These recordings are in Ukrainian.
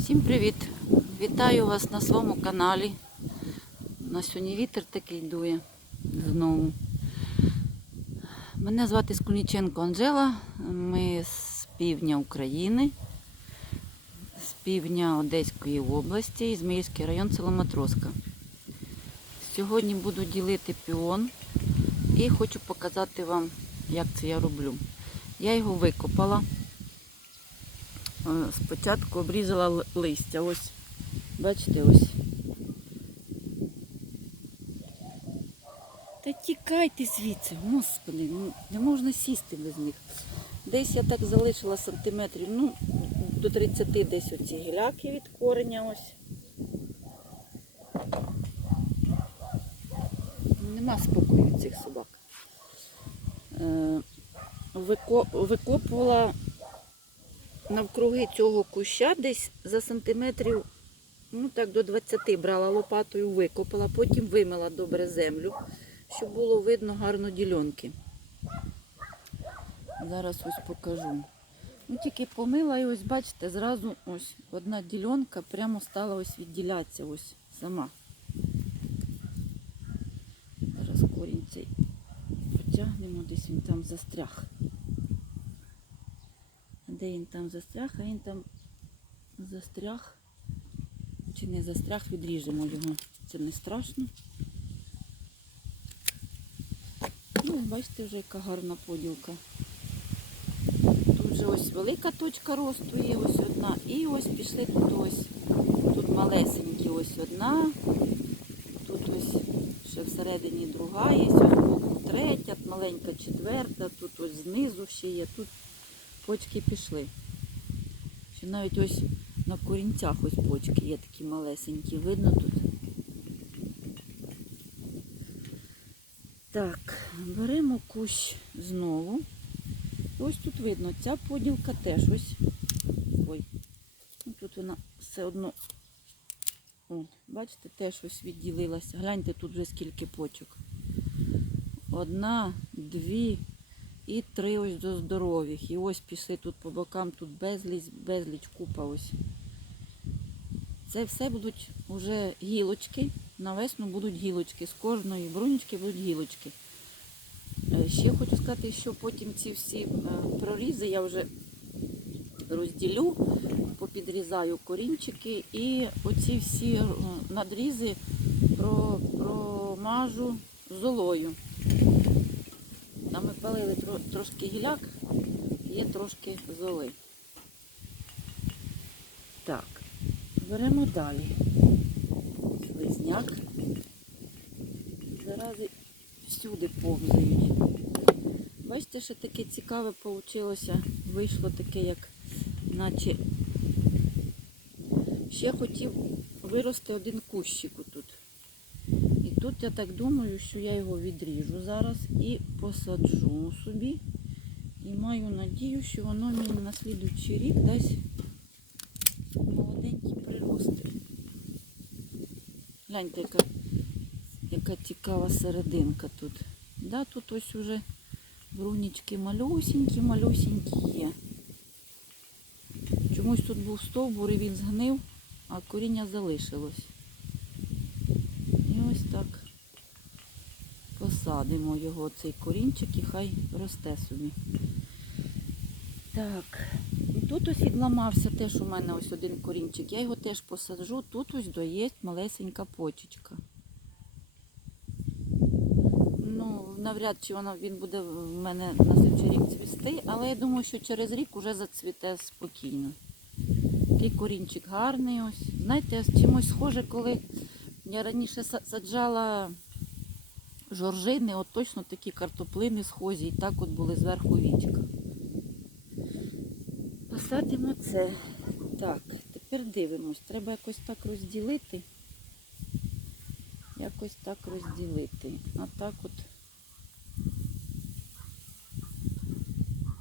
Всім привіт! Вітаю вас на своєму каналі. На сьогодні вітер такий дує знову. Мене звати Скуніченко Анжела. Ми з півдня України, з півдня Одеської області, Ізмаїльський район, село Матроска. Сьогодні буду ділити піон і хочу показати вам, як це я роблю. Я його викопала. Е, Спочатку обрізала листя. Ось, бачите, ось. Та тікайте звідси, господи, ну не можна сісти без них. Десь я так залишила сантиметрів, ну, до 30 десь оці гіляки від кореня ось. Нема спокою цих собак. Е, вико- викопувала навкруги цього куща десь за сантиметрів, ну так до 20 брала лопатою, викопала, потім вимила добре землю, щоб було видно гарно ділянки. Зараз ось покажу. Ну, тільки помила і ось, бачите, зразу ось одна ділянка прямо стала ось відділятися ось сама. Зараз корінь цей потягнемо, десь він там застряг де він там застряг, а він там застряг. Чи не застряг, відріжемо його. Це не страшно. Ну, бачите, вже яка гарна поділка. Тут вже ось велика точка росту є, ось одна. І ось пішли тут ось. Тут малесенькі ось одна. Тут ось ще всередині друга є, ось третя, маленька четверта, тут ось знизу ще є. Тут почки пішли. Ще навіть ось на корінцях ось почки є такі малесенькі. Видно тут. Так, беремо кущ знову. Ось тут видно, ця поділка теж ось. Ой, ну тут вона все одно. О, бачите, теж ось відділилася. Гляньте тут вже скільки почок. Одна, дві, і три ось до здорових. І ось пішли тут по бокам, тут безліч, безліч купа ось. Це все будуть вже гілочки. На весну будуть гілочки. З кожної брунючки будуть гілочки. Е, Ще хочу сказати, що потім ці всі е, прорізи я вже розділю, попідрізаю корінчики і оці всі е, надрізи про- промажу золою. Там ми палили трошки гіляк, є трошки золи. Так, беремо далі. Слизняк. Зарази всюди повзають. Бачите, що таке цікаве вийшло. Вийшло таке, як наче ще хотів вирости один кущик тут. Я так думаю, що я його відріжу зараз і посаджу собі. І маю надію, що воно мені на слідуючий рік дасть молоденькі прирости. Гляньте, яка, яка цікава серединка тут. Да, тут ось уже брунічки малюсінькі, малюсінькі є. Чомусь тут був стовбур і він згнив, а коріння залишилось. І ось так посадимо його, цей корінчик, і хай росте собі. Так, тут ось відламався теж у мене ось один корінчик. Я його теж посаджу. Тут ось доє малесенька почечка. Ну, навряд чи воно, він буде в мене на слідчий рік цвісти, але я думаю, що через рік уже зацвіте спокійно. Такий корінчик гарний ось. Знаєте, чимось схоже, коли я раніше саджала жоржини, от точно такі картоплини схожі, і так от були зверху вічка. Посадимо це. Так, тепер дивимось. Треба якось так розділити. Якось так розділити. А так от.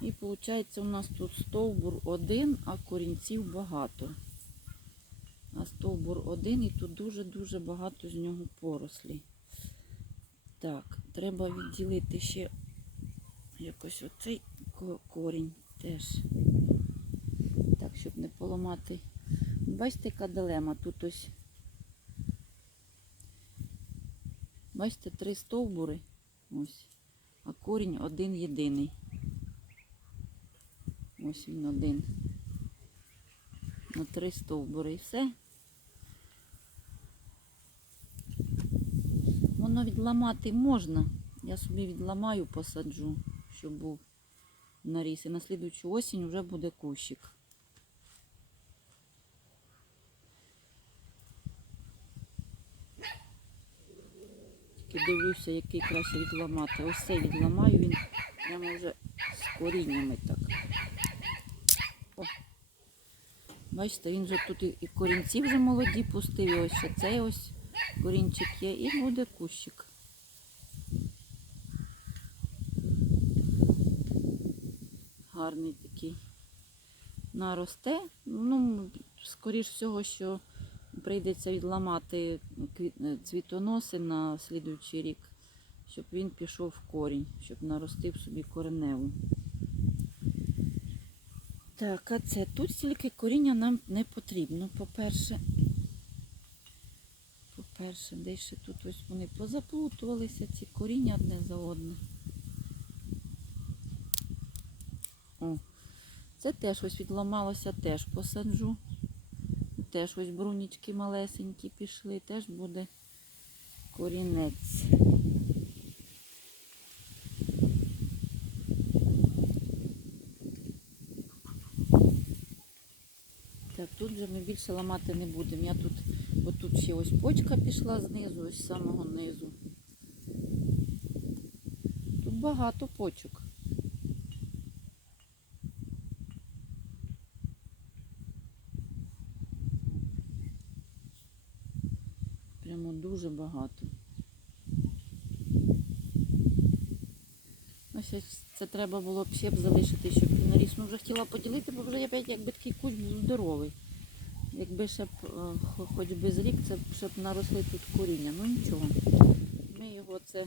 І виходить, у нас тут стовбур один, а корінців багато. А стовбур один і тут дуже-дуже багато з нього порослі. Так, треба відділити ще якось оцей корінь теж. Так, щоб не поламати бачите, яка дилема. Тут ось. Бачите, три стовбури. Ось. А корінь один єдиний. Ось він один. На три стовбури і все. Воно відламати можна. Я собі відламаю, посаджу, щоб був наріс. І на слідуючу осінь вже буде кущик. Тільки дивлюся, який краще відламати. Ось цей відламаю, він прямо вже з коріннями так. О. Бачите, він вже тут і- і корінці вже молоді пустив, і ось ще цей ось корінчик є, і буде кущик. Гарний такий. Наросте. Ну, скоріш всього, що прийдеться відламати цвітоноси на слідуючий рік, щоб він пішов в корінь, щоб наростив собі кореневу. Так, а це тут стільки коріння нам не потрібно. По-перше, по-перше, десь ще тут ось вони позаплутувалися, ці коріння одне за одне. О, це теж ось відламалося, теж посаджу. Теж ось брунічки малесенькі пішли, теж буде корінець. Так, тут же ми більше ламати не будемо. Я тут, бо тут ще ось почка пішла знизу, ось з самого низу. Тут багато почок. Прямо дуже багато. Ну, це треба було б ще б залишити, щоб він наріс. Ну, вже хотіла поділити, бо вже я опять якби такий кущ був здоровий. Якби ще б е, хоч би з рік, це ще б наросли тут коріння. Ну нічого. Ми його це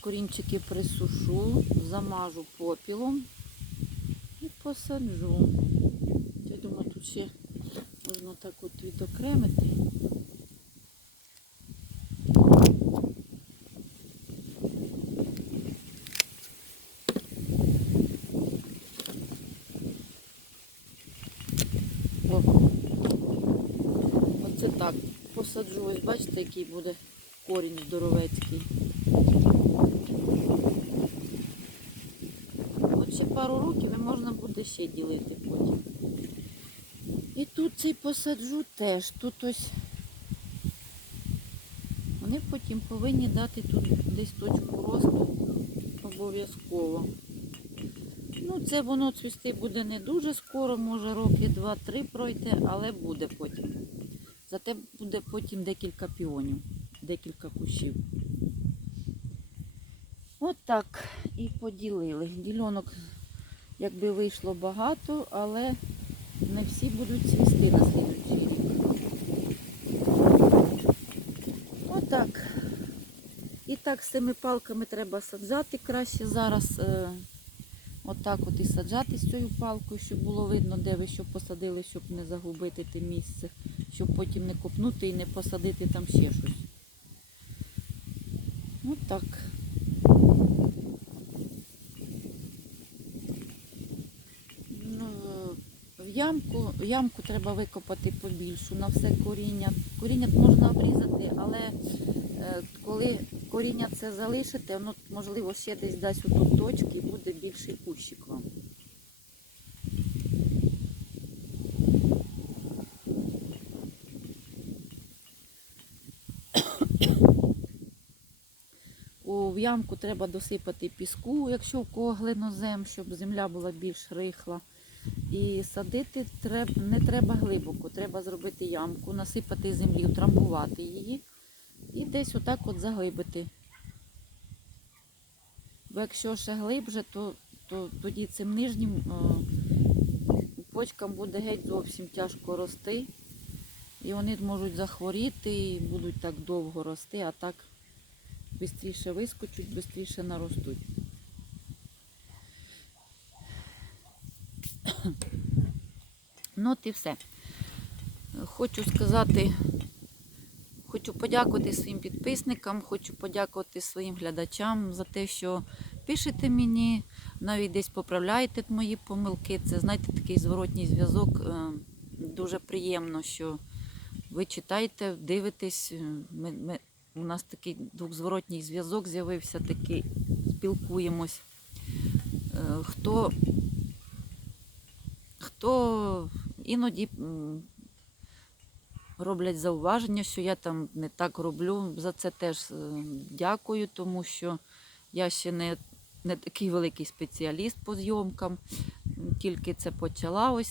корінчики присушу, замажу попілом і посаджу. Я думаю, тут ще можна так от відокремити. О. Оце так. Посаджу, ось бачите, який буде корінь здоровецький. От ще пару років і можна буде ще ділити потім. І тут цей посаджу теж. Тут ось вони потім повинні дати тут десь точку росту обов'язково. Ну, це воно цвісти буде не дуже скоро, може роки 2-3 пройде, але буде потім. Зате буде потім декілька піонів, декілька кущів. От так і поділили. Ділянок якби вийшло багато, але не всі будуть цвісти на слідуючий рік. Отак. І так з цими палками треба саджати краще зараз. е, Отак от і саджати з цією палкою, щоб було видно, де ви що посадили, щоб не загубити те місце, щоб потім не копнути і не посадити там ще щось. Отак. Ну, в ямку, ямку треба викопати побільшу на все коріння. Коріння можна обрізати, але е, коли коріння це залишите, воно можливо ще десь дасть отут точки і буде більший кущик вам. У в ямку треба досипати піску, якщо в кого глинозем, щоб земля була більш рихла. І садити не треба глибоко, треба зробити ямку, насипати землі, утрамбувати її і десь отак от заглибити. Бо якщо ще глибше, то, то тоді цим нижнім е, почкам буде геть зовсім тяжко рости. І вони можуть захворіти і будуть так довго рости, а так швидше вискочуть, швидше наростуть. Ну от і все. Хочу сказати, хочу подякувати своїм підписникам, хочу подякувати своїм глядачам за те, що пишете мені, навіть десь поправляєте мої помилки. Це, знаєте, такий зворотній зв'язок. Е, Дуже приємно, що ви читаєте, дивитесь. Ми, у нас такий двохзворотній зв'язок з'явився, такий спілкуємось. Е, Хто, хто іноді роблять зауваження, що я там не так роблю. За це теж е, дякую, тому що я ще не, не такий великий спеціаліст по зйомкам. Тільки це почала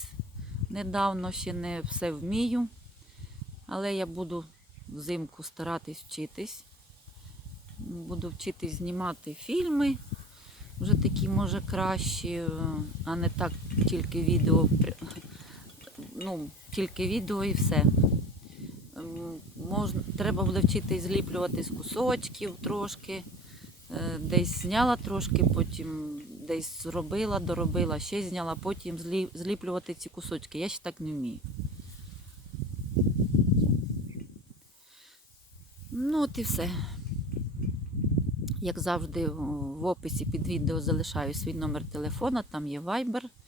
недавно, ще не все вмію. Але я буду взимку старатись вчитись. Буду вчитись знімати фільми, вже такі, може, кращі, а не так тільки відео. Ну, тільки відео і все. Можна, треба буде вчитись зліплювати з кусочків трошки. Е, Десь зняла трошки, потім десь зробила, доробила, ще зняла, потім зліплювати ці кусочки. Я ще так не вмію. Ну, от і все. Як завжди, в описі під відео залишаю свій номер телефона, там є Viber.